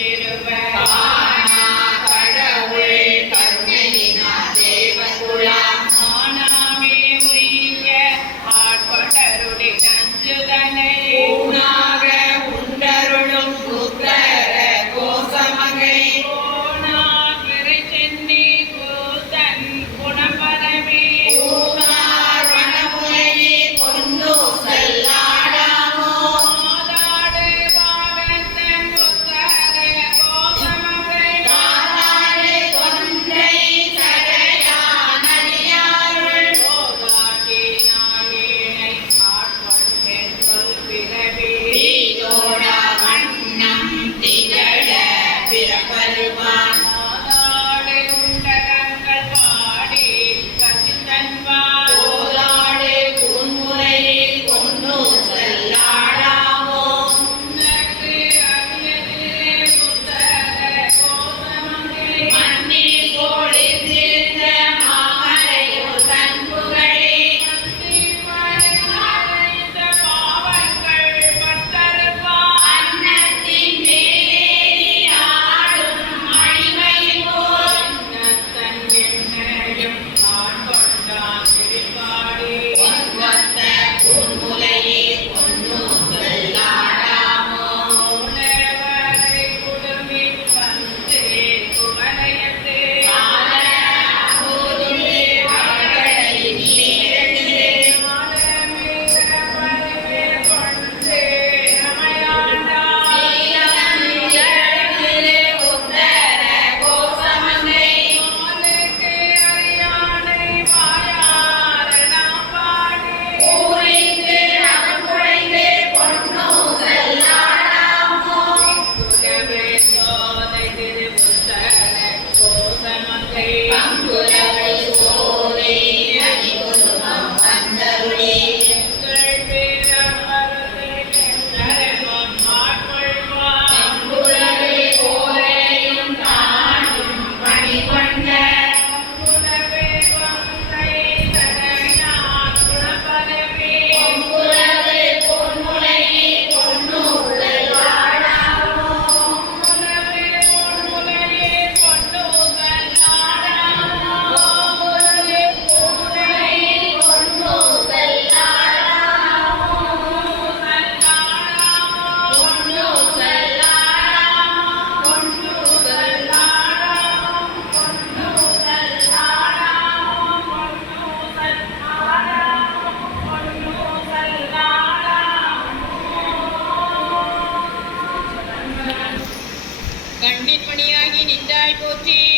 Stayed away. পথে